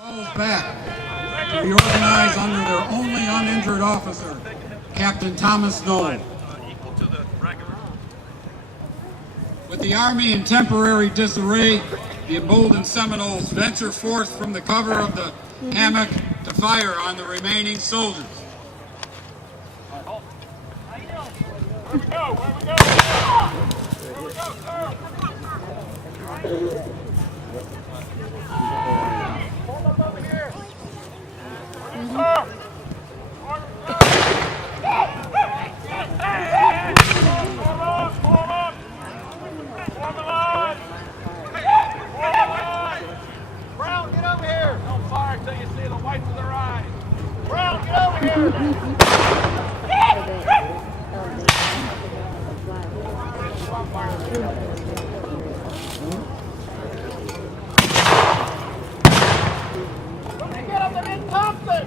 Falls back to be organized under their only uninjured officer, Captain Thomas Knoll. With the Army in temporary disarray, the emboldened Seminoles venture forth from the cover of the hammock to fire on the remaining soldiers. Where we go? Where we go? Where we go, sir? Hold up over here. Sir. Form the line. Brown, get over here. Don't fire until you see the whites of their eyes. Brown, get over here. Get up and in Thompson!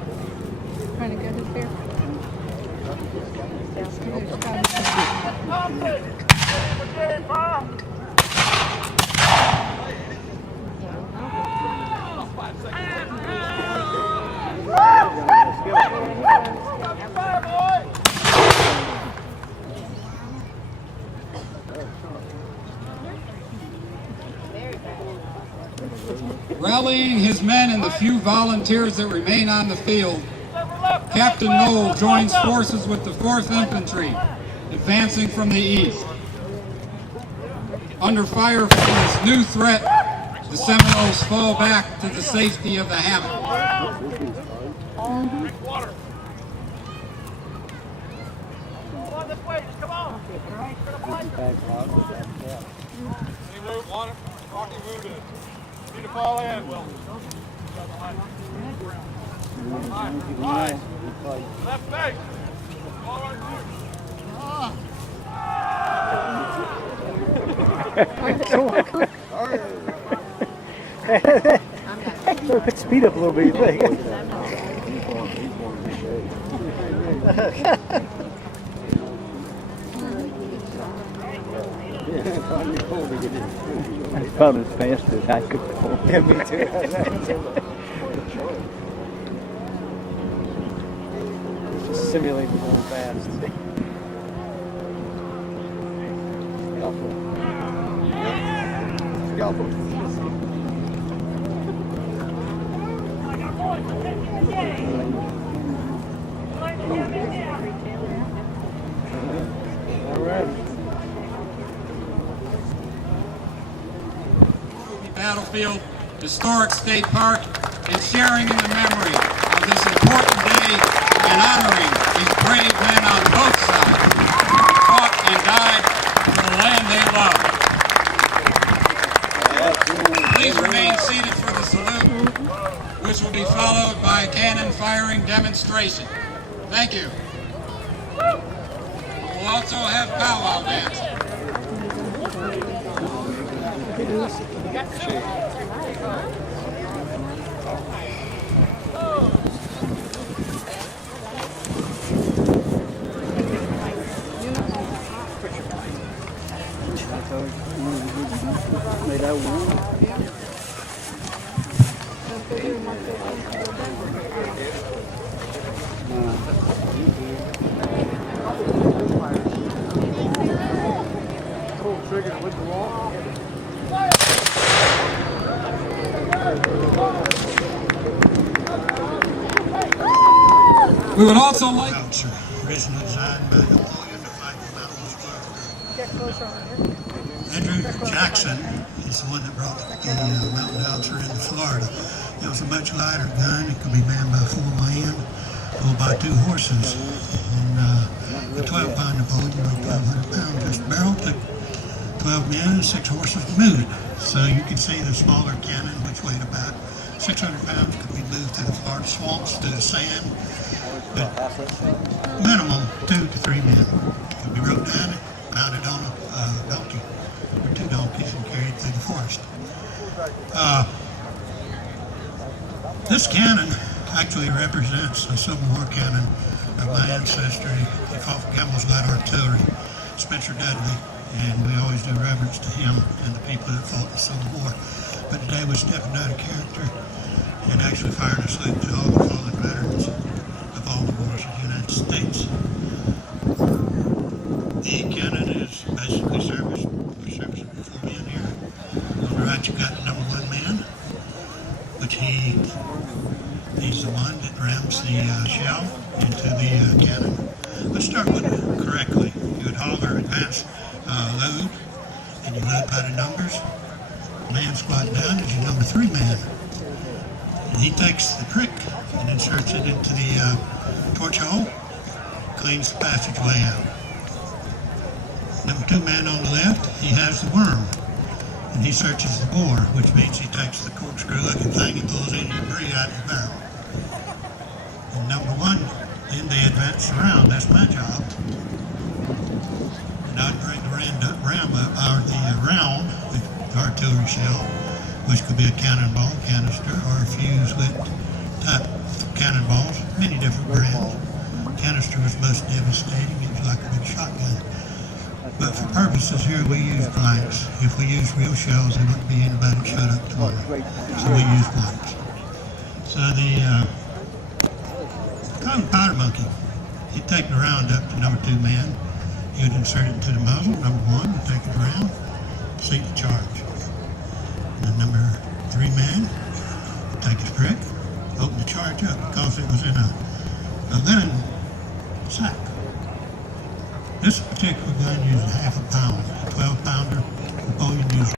Trying to get us here. Thompson! Brigade, fire! Fire, boy! Rallying his men and the few volunteers that remain on the field, Captain Knoll joins forces with the 4th Infantry, advancing from the east. Under fire from this new threat, the Seminoles fall back to the safety of the hammock. Drink water. Come on this way, just come on. Any move, want it? Rocky moved it. Need to fall in, Will. Right. Left face. All right, Let's speed up a little bit, you think? That's probably as fast as I could go. Yeah, me too. Just simulating going fast. Battlefield, historic state park, and sharing in the memory of this important day and honoring these brave men on both sides who fought and died for the land they love. Please remain seated for the salute, which will be followed by a cannon firing demonstration. Thank you. We'll also have powwow dance. We would also like originally designed by Napoleon to fight the Battle of Andrew Jackson is the one that brought the Mountain Howitzer into Florida. It was a much lighter gun. It could be manned by 4 men, pulled by 2 horses. And the 12-pound Napoleon weighed 1,200 pounds. This barrel took 12 men and 6 horses to move it. So you can see the smaller cannon, which weighed about 600 pounds, could be moved through the Florida swamps, through the sand. But minimum 2 to 3 men. Could be rode down, mounted on a donkey or 2 donkeys and carried through the forest. This cannon actually represents a Civil War cannon of my ancestry. He fought for Campbell's Light Artillery, Spencer Dudley, and we always do reverence to him and the people that fought the Civil War. But today we're stepping out of character and actually firing a salute to all the fallen veterans of all the wars of the United States. The cannon is basically service. We're servicing for 4 men here. On the right, you've got the number 1 man, which he's the one that rams the shell into the cannon. Let's start with it correctly. You would haul or advance load, and you load by the numbers. Man squat down is your number 3 man. And he takes the prick and inserts it into the torch hole, cleans the passageway out. Number 2 man on the left, he has the worm, and he searches the bore, which means he takes the corkscrew looking thing and pulls any debris out of the barrel. And number 1, then they advance around. That's my job. And I'd bring the round, the artillery shell, which could be a cannonball, canister, or a fuse lit type cannonballs, many different brands. Canister was most devastating. It was like a big shotgun. But for purposes here, we use blanks. If we use real shells, there wouldn't be anybody that showed up tomorrow. So we use blanks. So the powder monkey, he'd take the round up to number 2 man. He would insert it into the muzzle. Number 1 would take it around, seat the charge. And the number 3 man would take his prick, open the charge up because it was in a gun sack. This particular gun uses half a pound, a 12-pound